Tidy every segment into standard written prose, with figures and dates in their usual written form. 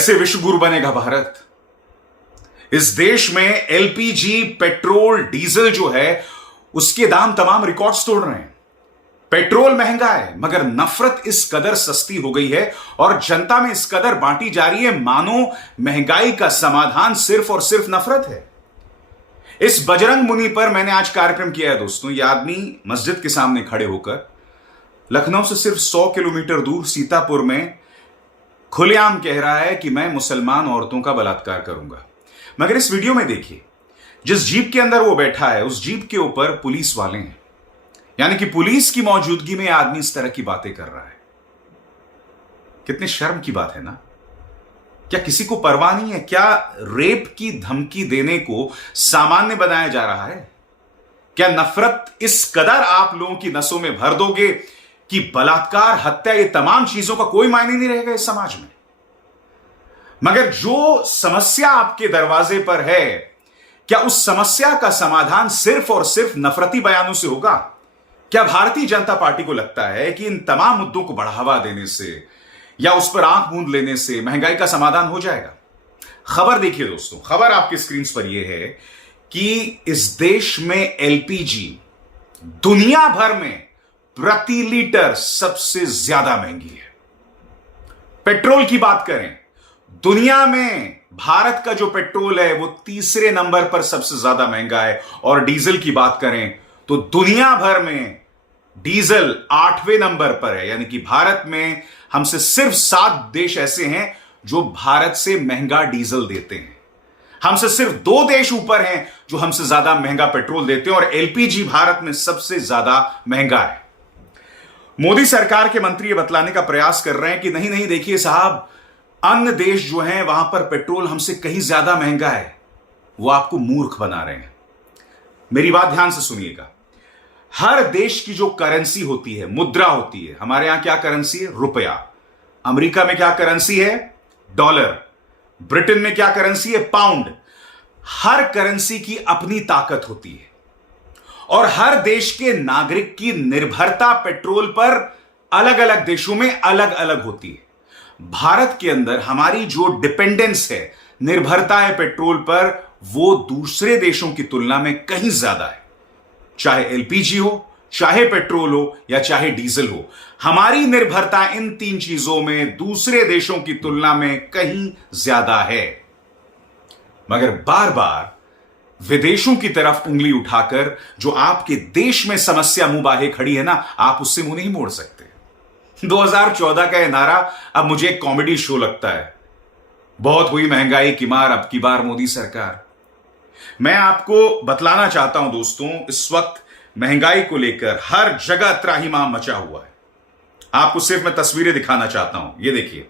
कैसे विश्व गुरु बनेगा भारत? इस देश में एलपीजी, पेट्रोल, डीजल जो है उसके दाम तमाम रिकॉर्ड्स तोड़ रहे हैं। पेट्रोल महंगा है मगर नफरत इस कदर सस्ती हो गई है और जनता में इस कदर बांटी जा रही है मानो महंगाई का समाधान सिर्फ और सिर्फ नफरत है। इस बजरंग मुनि पर मैंने आज कार्यक्रम किया है दोस्तों। यह आदमी मस्जिद के सामने खड़े होकर लखनऊ से सिर्फ 100 किलोमीटर दूर सीतापुर में खुलेआम कह रहा है कि मैं मुसलमान औरतों का बलात्कार करूंगा। मगर इस वीडियो में देखिए, जिस जीप के अंदर वो बैठा है उस जीप के ऊपर पुलिस वाले हैं, यानी कि पुलिस की मौजूदगी में आदमी इस तरह की बातें कर रहा है। कितनी शर्म की बात है ना। क्या किसी को परवाह नहीं है? क्या रेप की धमकी देने को सामान्य बनाया जा रहा है? क्या नफरत इस कदर आप लोगों की नसों में भर दोगे कि बलात्कार, हत्या, ये तमाम चीजों का कोई मायने नहीं रहेगा इस समाज में? मगर जो समस्या आपके दरवाजे पर है, क्या उस समस्या का समाधान सिर्फ और सिर्फ नफरती बयानों से होगा? क्या भारतीय जनता पार्टी को लगता है कि इन तमाम मुद्दों को बढ़ावा देने से या उस पर आंख मूंद लेने से महंगाई का समाधान हो जाएगा? खबर देखिए दोस्तों, खबर आपके स्क्रीन पर यह है कि इस देश में एलपीजी दुनिया भर में प्रति लीटर सबसे ज्यादा महंगी है। पेट्रोल की बात करें, दुनिया में भारत का जो पेट्रोल है वो तीसरे नंबर पर सबसे ज्यादा महंगा है। और डीजल की बात करें तो दुनिया भर में डीजल 8वें नंबर पर है। यानी कि भारत में हमसे सिर्फ 7 देश ऐसे हैं जो भारत से महंगा डीजल देते हैं। हमसे सिर्फ 2 देश ऊपर हैं जो हमसे ज्यादा महंगा पेट्रोल देते हैं और एलपीजी भारत में सबसे ज्यादा महंगा है। मोदी सरकार के मंत्री ये बतलाने का प्रयास कर रहे हैं कि नहीं नहीं, देखिए साहब, अन्य देश जो हैं वहां पर पेट्रोल हमसे कहीं ज्यादा महंगा है। वो आपको मूर्ख बना रहे हैं। मेरी बात ध्यान से सुनिएगा। हर देश की जो करेंसी होती है, मुद्रा होती है, हमारे यहां क्या करेंसी है? रुपया। अमेरिका में क्या करेंसी है? डॉलर। ब्रिटेन में क्या करेंसी है? पाउंड। हर करेंसी की अपनी ताकत होती है और हर देश के नागरिक की निर्भरता पेट्रोल पर अलग अलग देशों में अलग अलग होती है। भारत के अंदर हमारी जो डिपेंडेंस है, निर्भरता है पेट्रोल पर, वो दूसरे देशों की तुलना में कहीं ज्यादा है। चाहे एलपीजी हो, चाहे पेट्रोल हो या चाहे डीजल हो, हमारी निर्भरता इन 3 चीजों में दूसरे देशों की तुलना में कहीं ज्यादा है। मगर बार बार विदेशों की तरफ उंगली उठाकर जो आपके देश में समस्या मुंह बाहे खड़ी है ना, आप उससे मुंह नहीं मोड़ सकते। 2014 का यह नारा अब मुझे एक कॉमेडी शो लगता है। बहुत हुई महंगाई की मार, अब की बार मोदी सरकार। मैं आपको बतलाना चाहता हूं दोस्तों, इस वक्त महंगाई को लेकर हर जगह त्राहिमाम मचा हुआ है। आपको सिर्फ मैं तस्वीरें दिखाना चाहता हूं। ये देखिए,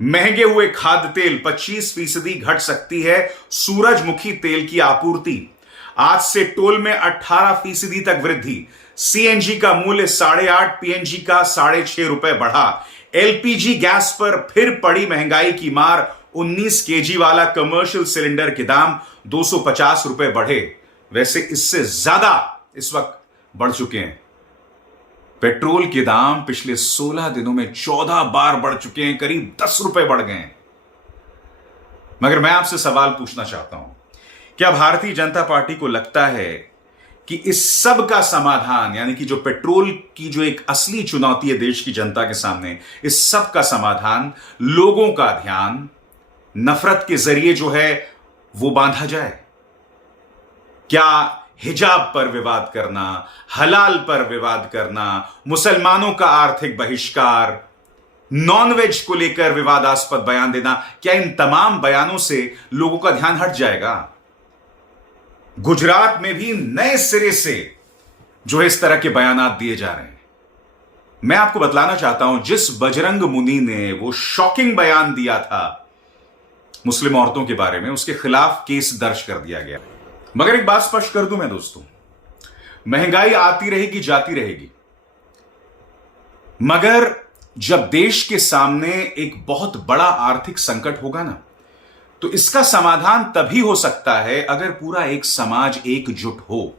महंगे हुए खाद्य तेल 25% घट सकती है सूरजमुखी तेल की आपूर्ति। आज से टोल में 18% तक वृद्धि। सीएनजी का मूल्य 8.5, पीएनजी का 6.5 रुपए बढ़ा। एलपीजी गैस पर फिर पड़ी महंगाई की मार। 19 केजी वाला कमर्शियल सिलेंडर के दाम 250 रुपए बढ़े। वैसे इससे ज्यादा इस वक्त बढ़ चुके हैं। पेट्रोल के दाम पिछले 16 दिनों में 14 बार बढ़ चुके हैं, करीब 10 रुपए बढ़ गए हैं। मगर मैं आपसे सवाल पूछना चाहता हूं, क्या भारतीय जनता पार्टी को लगता है कि इस सब का समाधान, यानी कि जो पेट्रोल की जो एक असली चुनौती है देश की जनता के सामने, इस सब का समाधान लोगों का ध्यान नफरत के जरिए जो है वो बांधा जाए? क्या हिजाब पर विवाद करना, हलाल पर विवाद करना, मुसलमानों का आर्थिक बहिष्कार, नॉनवेज को लेकर विवादास्पद बयान देना, क्या इन तमाम बयानों से लोगों का ध्यान हट जाएगा? गुजरात में भी नए सिरे से जो है इस तरह के बयानात दिए जा रहे हैं। मैं आपको बतलाना चाहता हूं, जिस बजरंग मुनि ने वो शॉकिंग बयान दिया था मुस्लिम औरतों के बारे में, उसके खिलाफ केस दर्ज कर दिया गया। मगर एक बात स्पष्ट कर दूं मैं दोस्तों, महंगाई आती रहेगी, जाती रहेगी, मगर जब देश के सामने एक बहुत बड़ा आर्थिक संकट होगा ना, तो इसका समाधान तभी हो सकता है अगर पूरा एक समाज एकजुट हो।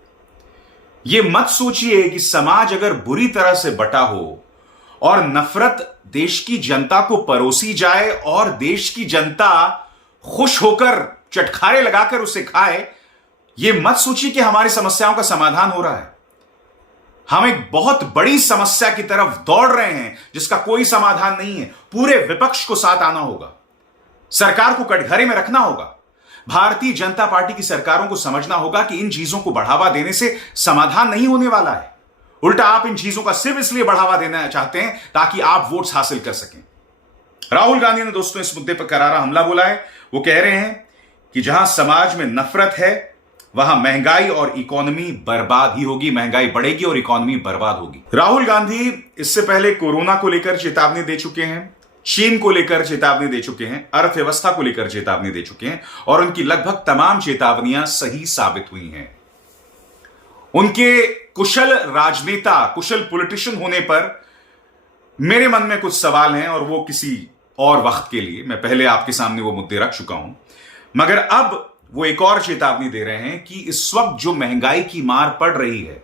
यह मत सोचिए कि समाज अगर बुरी तरह से बटा हो और नफरत देश की जनता को परोसी जाए और देश की जनता खुश होकर चटखारे लगाकर उसे खाए, यह मत सोचिए कि हमारी समस्याओं का समाधान हो रहा है। हम एक बहुत बड़ी समस्या की तरफ दौड़ रहे हैं जिसका कोई समाधान नहीं है। पूरे विपक्ष को साथ आना होगा, सरकार को कटघरे में रखना होगा। भारतीय जनता पार्टी की सरकारों को समझना होगा कि इन चीजों को बढ़ावा देने से समाधान नहीं होने वाला है। उल्टा आप इन चीजों का सिर्फ इसलिए बढ़ावा देना चाहते हैं ताकि आप वोट्स हासिल कर सकें। राहुल गांधी ने दोस्तों इस मुद्दे पर करारा हमला बोला है। वो कह रहे हैं कि जहां समाज में नफरत है वहां महंगाई और इकोनॉमी बर्बाद ही होगी, महंगाई बढ़ेगी और इकोनॉमी बर्बाद होगी। राहुल गांधी इससे पहले कोरोना को लेकर चेतावनी दे चुके हैं, चीन को लेकर चेतावनी दे चुके हैं, अर्थव्यवस्था को लेकर चेतावनी दे चुके हैं और उनकी लगभग तमाम चेतावनियां सही साबित हुई हैं। उनके कुशल राजनेता, कुशल पॉलिटिशियन होने पर मेरे मन में कुछ सवाल हैं और वो किसी और वक्त के लिए, मैं पहले आपके सामने वो मुद्दे रख चुका हूं। मगर अब वो एक और चेतावनी दे रहे हैं कि इस वक्त जो महंगाई की मार पड़ रही है,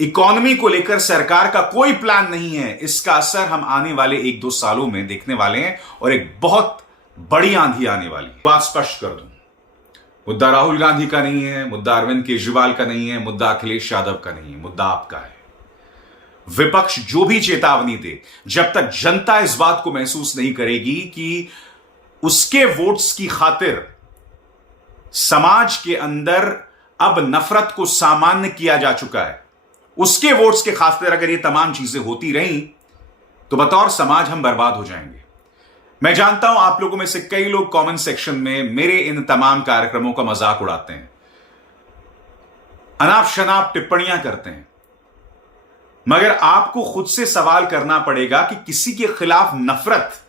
इकोनॉमी को लेकर सरकार का कोई प्लान नहीं है। इसका असर हम आने वाले 1-2 सालों में देखने वाले हैं और एक बहुत बड़ी आंधी आने वाली है। बात स्पष्ट कर दूं, मुद्दा राहुल गांधी का नहीं है, मुद्दा अरविंद केजरीवाल का नहीं है, मुद्दा अखिलेश यादव का नहीं है, मुद्दा आपका है। विपक्ष जो भी चेतावनी दे, जब तक जनता इस बात को महसूस नहीं करेगी कि उसके वोट्स की खातिर समाज के अंदर अब नफरत को सामान्य किया जा चुका है, उसके वोट्स के खातिर अगर ये तमाम चीजें होती रहीं तो बतौर समाज हम बर्बाद हो जाएंगे। मैं जानता हूं आप लोगों में से कई लोग कमेंट सेक्शन में मेरे इन तमाम कार्यक्रमों का मजाक उड़ाते हैं, अनाप शनाप टिप्पणियां करते हैं, मगर आपको खुद से सवाल करना पड़ेगा कि किसी के खिलाफ नफरत,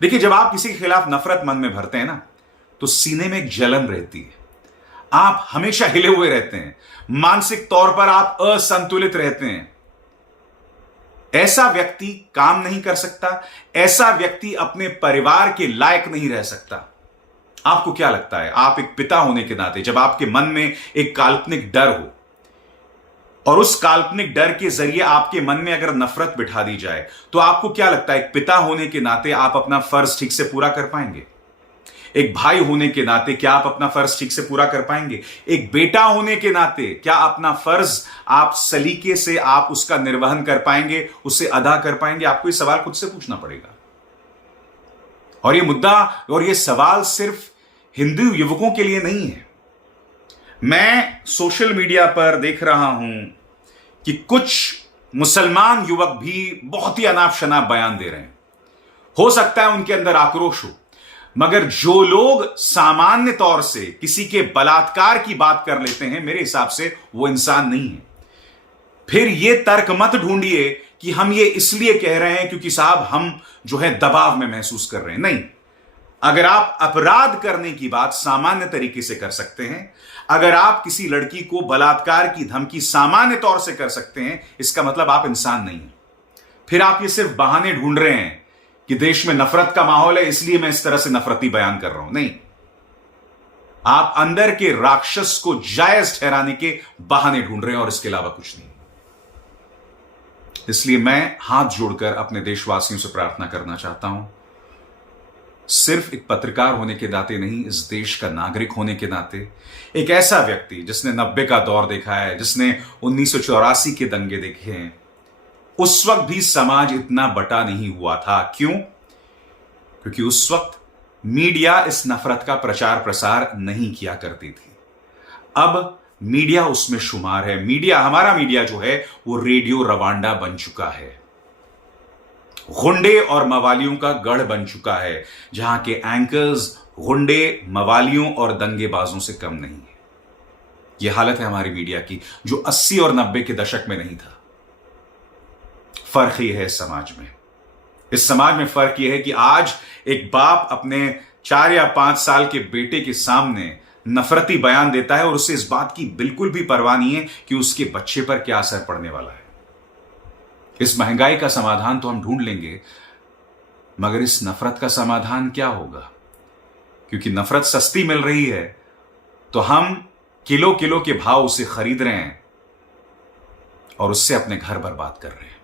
देखिए जब आप किसी के खिलाफ नफरत मन में भरते हैं ना तो सीने में एक जलन रहती है, आप हमेशा हिले हुए रहते हैं, मानसिक तौर पर आप असंतुलित रहते हैं। ऐसा व्यक्ति काम नहीं कर सकता, ऐसा व्यक्ति अपने परिवार के लायक नहीं रह सकता। आपको क्या लगता है, आप एक पिता होने के नाते जब आपके मन में एक काल्पनिक डर हो और उस काल्पनिक डर के जरिए आपके मन में अगर नफरत बिठा दी जाए तो आपको क्या लगता है, एक पिता होने के नाते आप अपना फर्ज ठीक से पूरा कर पाएंगे? एक भाई होने के नाते क्या आप अपना फर्ज ठीक से पूरा कर पाएंगे? एक बेटा होने के नाते क्या अपना फर्ज आप सलीके से आप उसका निर्वहन कर पाएंगे, उसे अदा कर पाएंगे? आपको ये सवाल खुद से पूछना पड़ेगा। और ये मुद्दा और ये सवाल सिर्फ हिंदू युवकों के लिए नहीं है। मैं सोशल मीडिया पर देख रहा हूं कि कुछ मुसलमान युवक भी बहुत ही अनाप शनाप बयान दे रहे हैं। हो सकता है उनके अंदर आक्रोश हो, मगर जो लोग सामान्य तौर से किसी के बलात्कार की बात कर लेते हैं, मेरे हिसाब से वो इंसान नहीं है। फिर ये तर्क मत ढूंढिए कि हम ये इसलिए कह रहे हैं क्योंकि साहब हम जो है दबाव में महसूस कर रहे हैं। नहीं, अगर आप अपराध करने की बात सामान्य तरीके से कर सकते हैं, अगर आप किसी लड़की को बलात्कार की धमकी सामान्य तौर से कर सकते हैं, इसका मतलब आप इंसान नहीं हैं। फिर आप ये सिर्फ बहाने ढूंढ रहे हैं कि देश में नफरत का माहौल है इसलिए मैं इस तरह से नफरती बयान कर रहा हूं। नहीं, आप अंदर के राक्षस को जायज ठहराने के बहाने ढूंढ रहे हैं और इसके अलावा कुछ नहीं। इसलिए मैं हाथ जोड़कर अपने देशवासियों से प्रार्थना करना चाहता हूं, सिर्फ एक पत्रकार होने के नाते नहीं, इस देश का नागरिक होने के नाते, एक ऐसा व्यक्ति जिसने 90 का दौर देखा है, जिसने 1984 के दंगे देखे हैं, उस वक्त भी समाज इतना बटा नहीं हुआ था। क्यों? क्योंकि उस वक्त मीडिया इस नफरत का प्रचार प्रसार नहीं किया करती थी। अब मीडिया उसमें शुमार है। मीडिया, हमारा मीडिया जो है वो रेडियो रवांडा बन चुका है, गुंडे और मवालियों का गढ़ बन चुका है, जहां के एंकर्स गुंडे, मवालियों और दंगेबाजों से कम नहीं है। यह हालत है हमारी मीडिया की, जो 80 और 90 के दशक में नहीं था। फर्क यह है इस समाज में, इस समाज में फर्क यह है कि आज एक बाप अपने 4 या 5 साल के बेटे के सामने नफरती बयान देता है और उसे इस बात की बिल्कुल भी परवाह नहीं है कि उसके बच्चे पर क्या असर पड़ने वाला है। इस महंगाई का समाधान तो हम ढूंढ लेंगे, मगर इस नफरत का समाधान क्या होगा? क्योंकि नफरत सस्ती मिल रही है तो हम किलो किलो के भाव उसे खरीद रहे हैं और उससे अपने घर बर्बाद कर रहे हैं।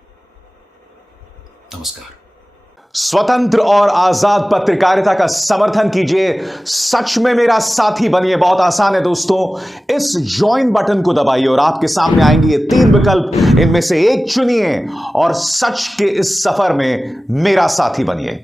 नमस्कार। स्वतंत्र और आजाद पत्रकारिता का समर्थन कीजिए, सच में मेरा साथी बनिए। बहुत आसान है दोस्तों, इस ज्वाइन बटन को दबाइए और आपके सामने आएंगे ये 3 विकल्प, इनमें से एक चुनिए और सच के इस सफर में मेरा साथी बनिए।